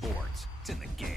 sports. It's in the game.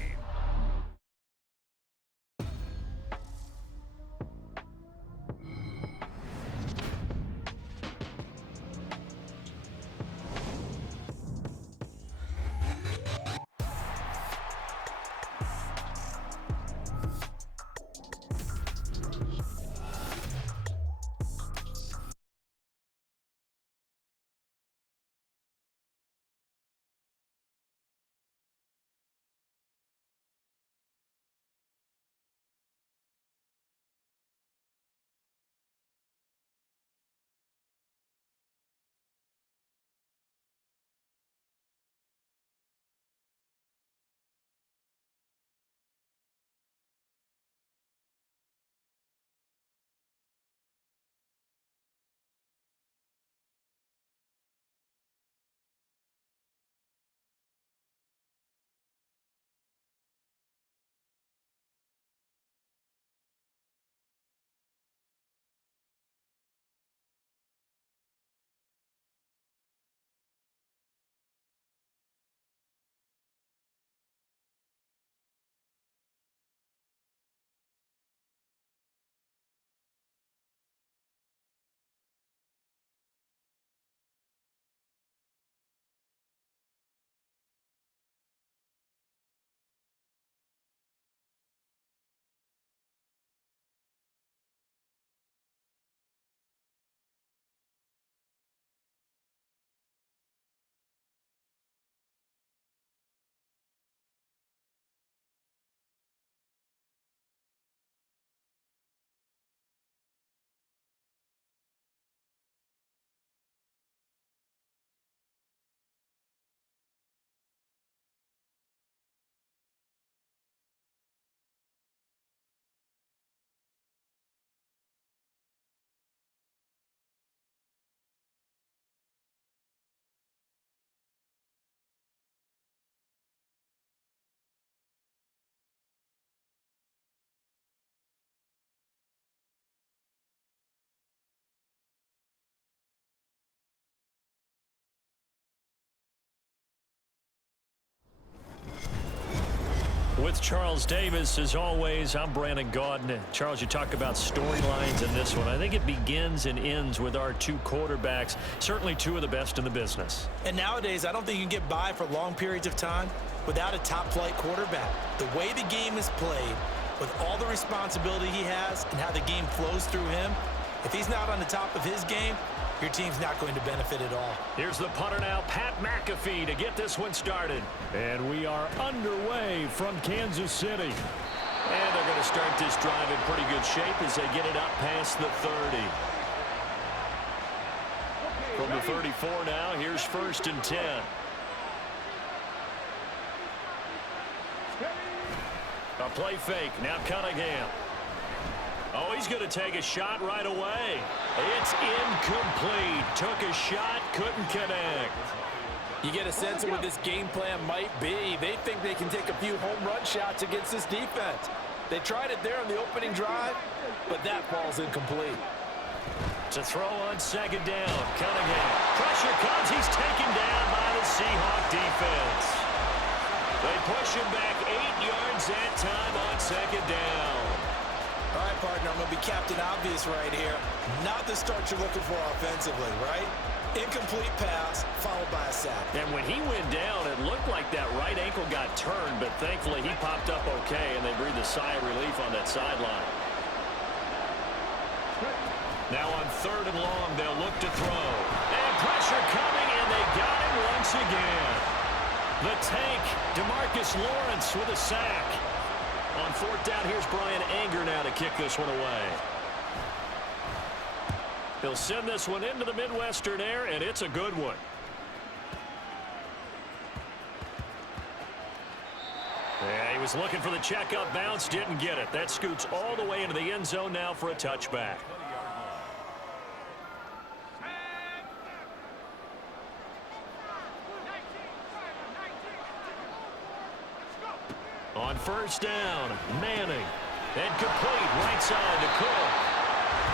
With Charles Davis, as always, I'm Brandon Gaudin. Charles, you talk about storylines in this one. I think it begins and ends with our two quarterbacks, certainly two of the best in the business. And nowadays, I don't think you can get by for long periods of time without a top-flight quarterback. The way the game is played, with all the responsibility he has and how the game flows through him, if he's not on the top of his game, your team's not going to benefit at all. Here's the punter now, Pat McAfee, to get this one started. And we are underway from Kansas City. And they're going to start this drive in pretty good shape as they get it up past the 30. From the 34 now, here's 1st and 10. A play fake, now Cunningham. Oh, he's going to take a shot right away. It's incomplete. Took a shot, couldn't connect. You get a sense of what this game plan might be. They think they can take a few home run shots against this defense. They tried it there on the opening drive, but that ball's incomplete. To throw on 2nd down, Cunningham. Pressure comes. He's taken down by the Seahawk defense. They push him back 8 yards that time on 2nd down. All right, partner, I'm going to be Captain Obvious right here. Not the start you're looking for offensively, right? Incomplete pass, followed by a sack. And when he went down, it looked like that right ankle got turned, but thankfully he popped up okay, and they breathed a sigh of relief on that sideline. Now on 3rd and long, they'll look to throw. And pressure coming, and they got him once again. The tank, DeMarcus Lawrence with a sack. On 4th down, here's Brian Anger now to kick this one away. He'll send this one into the Midwestern air, and it's a good one. Yeah, he was looking for the checkup bounce, didn't get it. That scoots all the way into the end zone now for a touchback. On 1st down, Manning. And complete right side to Cook.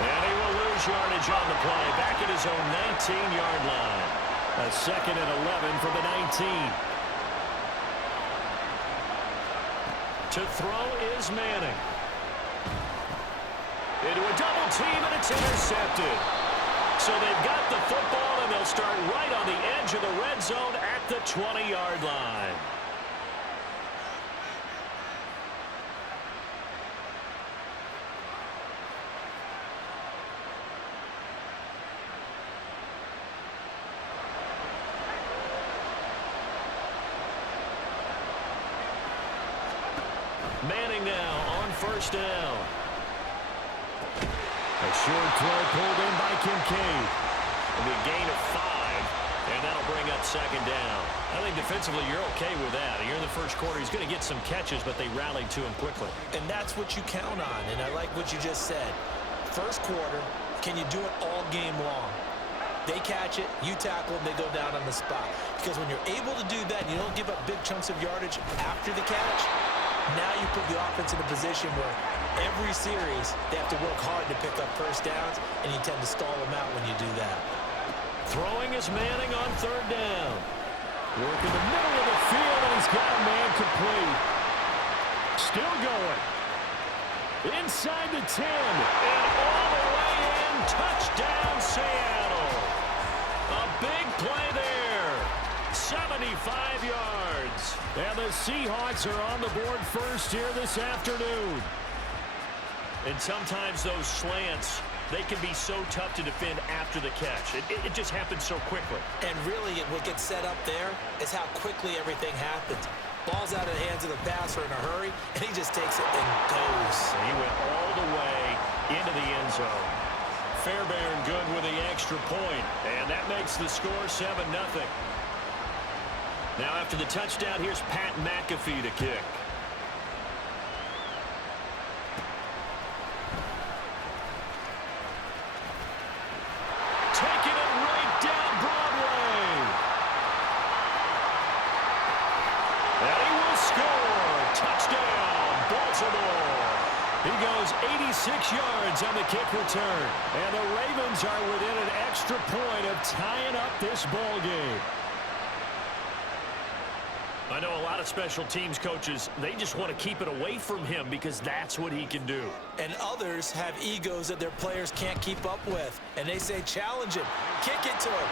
And he will lose yardage on the play. Back at his own 19-yard line. A 2nd and 11 from the 19. To throw is Manning. Into a double team, and it's intercepted. So they've got the football, and they'll start right on the edge of the red zone at the 20-yard line. Manning now on first down. A short throw pulled in by Kincaid. It'll be a gain of 5, and that'll bring up second down. I think defensively you're okay with that. Here in the first quarter, he's going to get some catches, but they rallied to him quickly. And that's what you count on, and I like what you just said. First quarter, can you do it all game long? They catch it, you tackle them, they go down on the spot. Because when you're able to do that, you don't give up big chunks of yardage after the catch, now you put the offense in a position where every series they have to work hard to pick up first downs, and you tend to stall them out when you do that. Throwing is Manning on third down. Work in the middle of the field, and he's got a man complete. Still going. Inside the 10, and all the way in. Touchdown, Seattle. A big play there. 75 yards. And the Seahawks are on the board first here this afternoon. And sometimes those slants, they can be so tough to defend after the catch. It just happens so quickly. And really, what gets set up there is how quickly everything happens. Ball's out of the hands of the passer in a hurry, and he just takes it and goes. He went all the way into the end zone. Fairbairn good with the extra point, and that makes the score 7-0. Now after the touchdown, here's Pat McAfee to kick. Taking it right down Broadway. And he will score. Touchdown, Baltimore. He goes 86 yards on the kick return. And the Ravens are within an extra point of tying up this ball game. I know a lot of special teams coaches, they just want to keep it away from him because that's what he can do. And others have egos that their players can't keep up with. And they say, challenge him, kick it to him.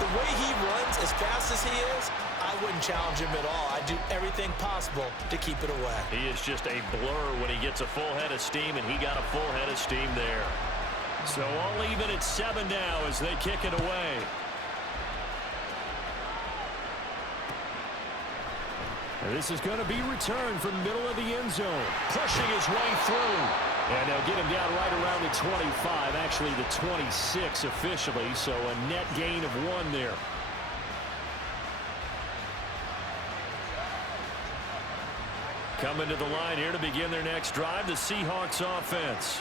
The way he runs, as fast as he is, I wouldn't challenge him at all. I'd do everything possible to keep it away. He is just a blur when he gets a full head of steam, and he got a full head of steam there. So all even at 7 now as they kick it away. And this is going to be returned from middle of the end zone. Pushing his way through. And they'll get him down right around the 25. Actually, the 26 officially. So a net gain of 1 there. Coming to the line here to begin their next drive, the Seahawks offense.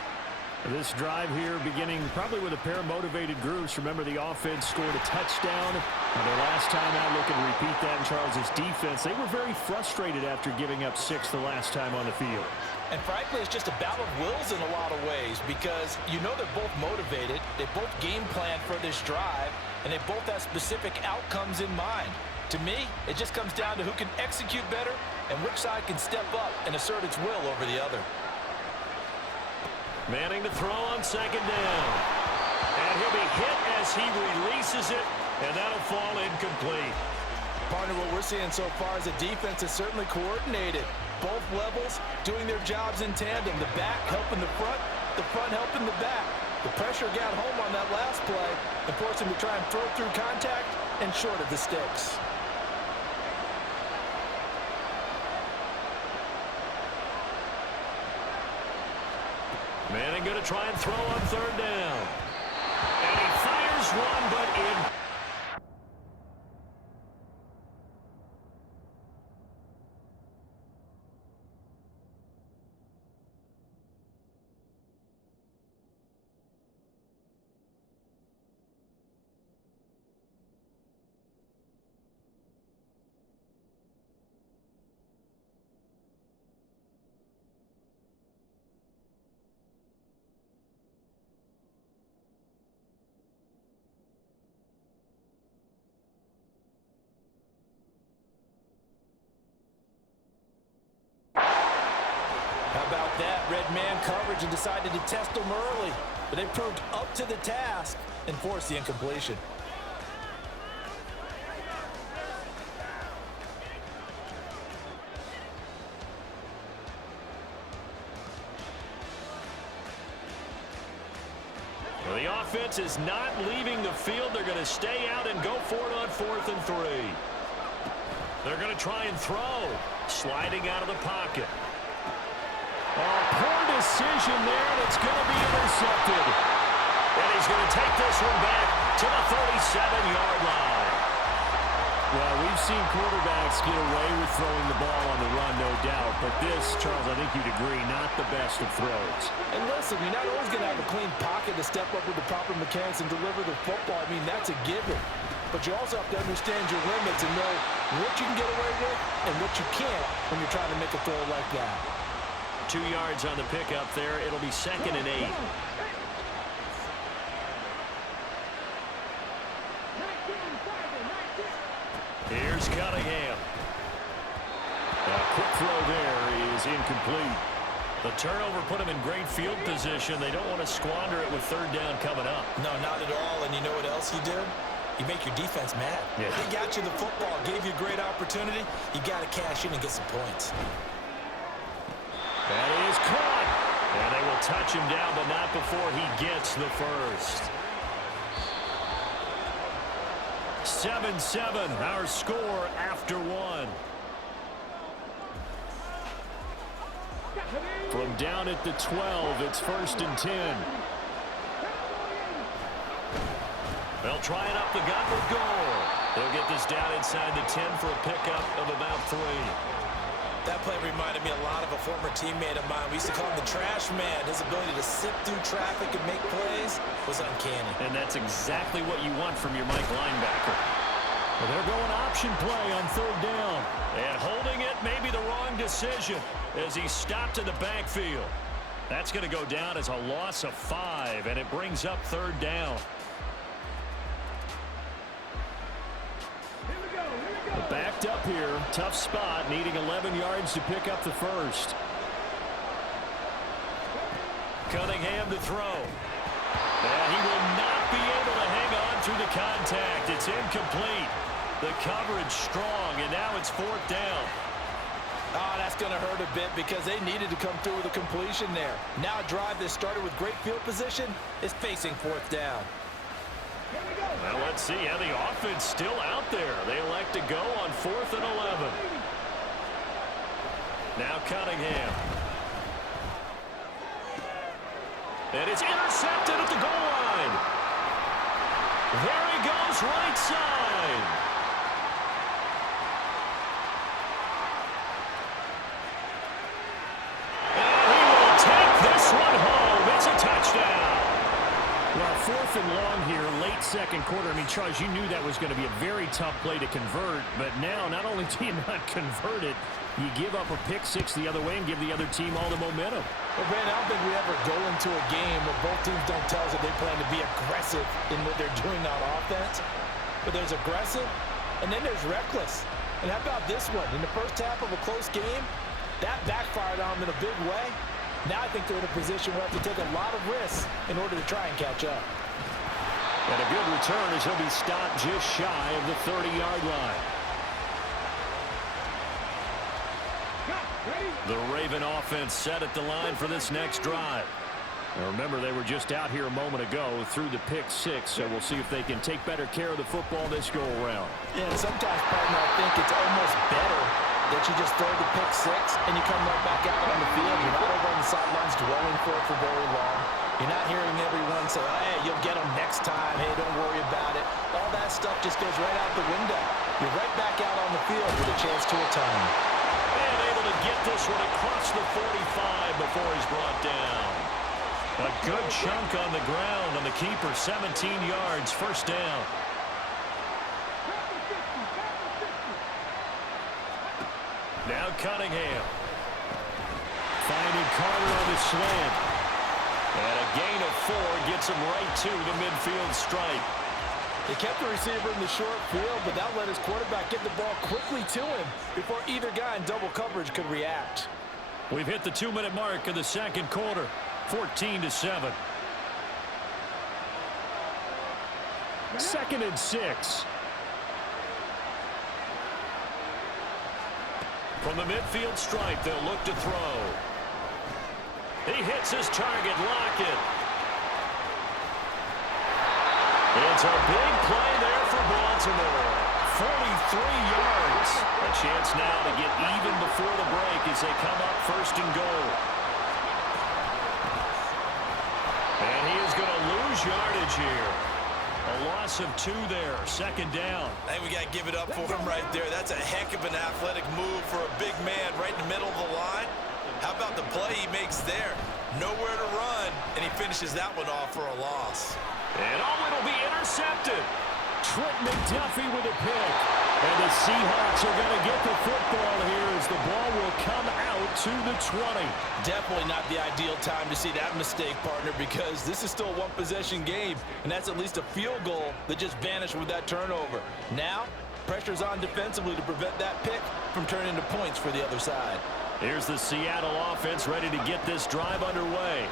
This drive here beginning probably with a pair of motivated groups. Remember, the offense scored a touchdown. And their last time out, looking to repeat that in Charles' defense. They were very frustrated after giving up 6 the last time on the field. And frankly, it's just a battle of wills in a lot of ways because you know they're both motivated. They both game plan for this drive, and they both have specific outcomes in mind. To me, it just comes down to who can execute better and which side can step up and assert its will over the other. Manning to throw on second down. And he'll be hit as he releases it, and that'll fall incomplete. Partner, what we're seeing so far is the defense is certainly coordinated. Both levels doing their jobs in tandem. The back helping the front helping the back. The pressure got home on that last play and forced him to try and throw through contact and short of the sticks. Manning going to try and throw on third down. And he fires one, but in. about that? Red man coverage and decided to test them early. But they proved up to the task and forced the incompletion. Well, the offense is not leaving the field. They're going to stay out and go for it on 4th and 3. They're going to try and throw. Sliding out of the pocket. Oh, poor decision there, and it's going to be intercepted. And he's going to take this one back to the 37-yard line. Well, we've seen quarterbacks get away with throwing the ball on the run, no doubt. But this, Charles, I think you'd agree, not the best of throws. And listen, you're not always going to have a clean pocket to step up with the proper mechanics and deliver the football. I mean, that's a given. But you also have to understand your limits and know what you can get away with and what you can't when you're trying to make a throw like that. 2 yards on the pickup there. It'll be 2nd and 8. Here's Cunningham. A quick throw there is incomplete. The turnover put him in great field position. They don't want to squander it with 3rd down coming up. No, not at all. And you know what else you do? You make your defense mad. Yeah. They got you the football, gave you a great opportunity. You got to cash in and get some points. That is caught. And they will touch him down, but not before he gets the first. 7-7, our score after 1. From down at the 12, it's 1st and 10. They'll try it up the gut with Gore. They'll get this down inside the 10 for a pickup of about 3. That play reminded me a lot of a former teammate of mine. We used to call him the trash man. His ability to sift through traffic and make plays was uncanny. And that's exactly what you want from your Mike linebacker. Well, they're going option play on 3rd down. And holding it may be the wrong decision as he stopped in the backfield. That's going to go down as a loss of 5, and it brings up 3rd down. Backed up here, tough spot, needing 11 yards to pick up the first. Cunningham to throw. And he will not be able to hang on through the contact. It's incomplete. The coverage strong, and now it's 4th down. Oh, that's going to hurt a bit because they needed to come through with a completion there. Now a drive that started with great field position is facing 4th down. Well, let's see how the offense still out there. They elect to go on 4th and 11. Now Cunningham. And it's intercepted at the goal line. There he goes, right side. And he will take this one home. It's a touchdown. Well, 4th and long here, late 2nd quarter. I mean, Charles, you knew that was going to be a very tough play to convert, but now not only do you not convert it, you give up a pick 6 the other way and give the other team all the momentum. Well, Brandon, I don't think we ever go into a game where both teams don't tell us that they plan to be aggressive in what they're doing on offense. But there's aggressive, and then there's reckless. And how about this one? In the first half of a close game, that backfired on them in a big way. Now I think they're in a position where they have to take a lot of risks in order to try and catch up. And a good return as he'll be stopped just shy of the 30-yard line. The Raven offense set at the line for this next drive. Now remember, they were just out here a moment ago through the pick 6, so we'll see if they can take better care of the football this go-around. Yeah, and sometimes, partner, I think it's almost better that you just throw the pick 6 and you come right back out on the field. You're not over on the sidelines dwelling for it for very long. You're not hearing everyone say, oh, hey, you'll get them next time. Hey, don't worry about it. All that stuff just goes right out the window. You're right back out on the field with a chance to atone. And able to get this one across the 45 before he's brought down. A good chunk on the ground on the keeper, 17 yards, 1st down. Now Cunningham. Finding Carter on the slant. And a gain of 4 gets him right to the midfield stripe. They kept the receiver in the short field, but that let his quarterback get the ball quickly to him before either guy in double coverage could react. We've hit the 2-minute mark of the second quarter, 14-7. 2nd and 6. From the midfield stripe, they'll look to throw. He hits his target, Lockett. It's a big play there for Baltimore. 43 yards. A chance now to get even before the break as they come up 1st and goal. And he is going to lose yardage here. A loss of 2 there. 2nd down. I think we got to give it up for him right there. That's a heck of an athletic move for a big man right in the middle of the line. How about the play he makes there? Nowhere to run, and he finishes that one off for a loss. And it'll be intercepted. Trent McDuffie with a pick. And the Seahawks are going to get the football here as the ball will come out to the 20. Definitely not the ideal time to see that mistake, partner, because this is still a one-possession game, and that's at least a field goal that just vanished with that turnover. Now, pressure's on defensively to prevent that pick from turning into points for the other side. Here's the Seattle offense ready to get this drive underway.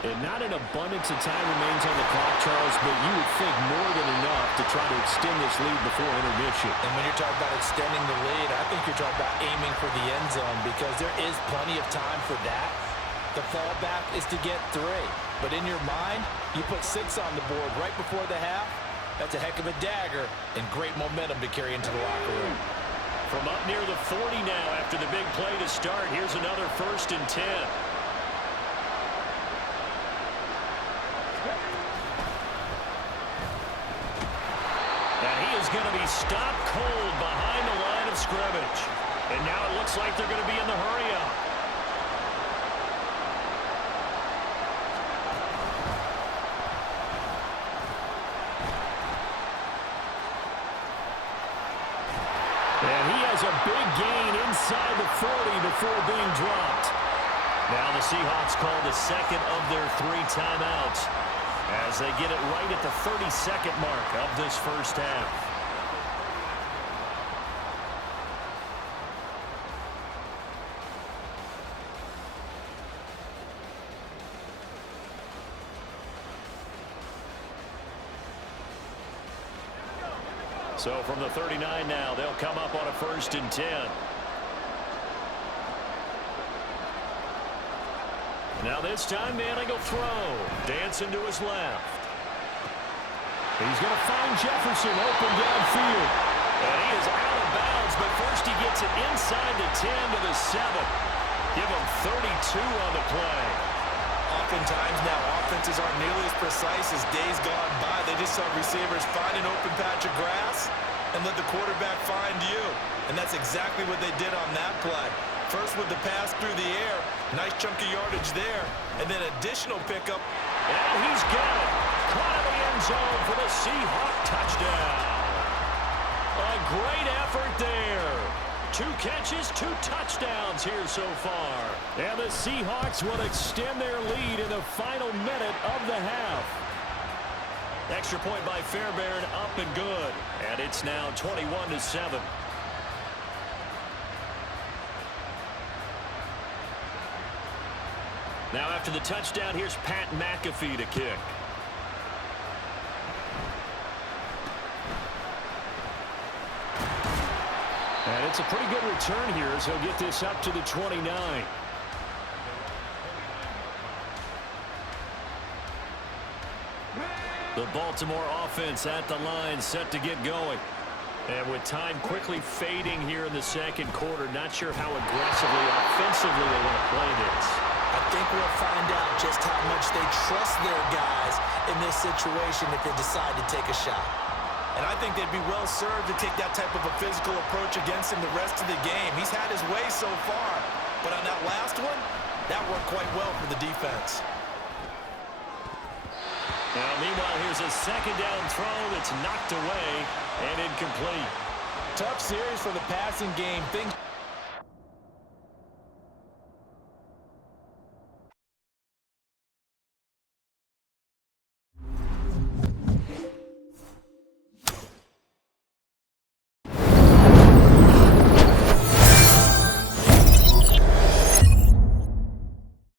And not an abundance of time remains on the clock, Charles, but you would think more than enough to try to extend this lead before intermission. And when you're talking about extending the lead, I think you're talking about aiming for the end zone because there is plenty of time for that. The fallback is to get 3. But in your mind, you put 6 on the board right before the half. That's a heck of a dagger and great momentum to carry into the locker room. From up near the 40 now after the big play to start, here's another 1st and 10. Going to be stopped cold behind the line of scrimmage. And now it looks like they're going to be in the hurry-up. And he has a big gain inside the 40 before being dropped. Now the Seahawks call the 2nd of their 3 timeouts as they get it right at the 32nd mark of this first half. So from the 39 now, they'll come up on a 1st and 10. Now this time, Manning will throw. Dancing to his left. He's going to find Jefferson open downfield. And he is out of bounds, but first he gets it inside the 10 to the 7. Give him 32 on the play. Oftentimes now, offenses aren't nearly as precise as days gone by. They just saw receivers find an open patch of grass and let the quarterback find you. And that's exactly what they did on that play. First with the pass through the air, nice chunk of yardage there, and then additional pickup. And he's got it. Caught in the end zone for the Seahawk touchdown. A great effort there. 2 catches, 2 touchdowns here so far. And the Seahawks will extend their lead in the final minute of the half. Extra point by Fairbairn, up and good. And it's now 21-7. Now after the touchdown, here's Pat McAfee to kick. And it's a pretty good return here as he'll get this up to the 29. The Baltimore offense at the line, set to get going. And with time quickly fading here in the second quarter, not sure how aggressively, offensively they want to play this. I think we'll find out just how much they trust their guys in this situation if they decide to take a shot. And I think they'd be well served to take that type of a physical approach against him the rest of the game. He's had his way so far, but on that last one, that worked quite well for the defense. Now, meanwhile, here's a 2nd down throw that's knocked away and incomplete. Tough series for the passing game. Things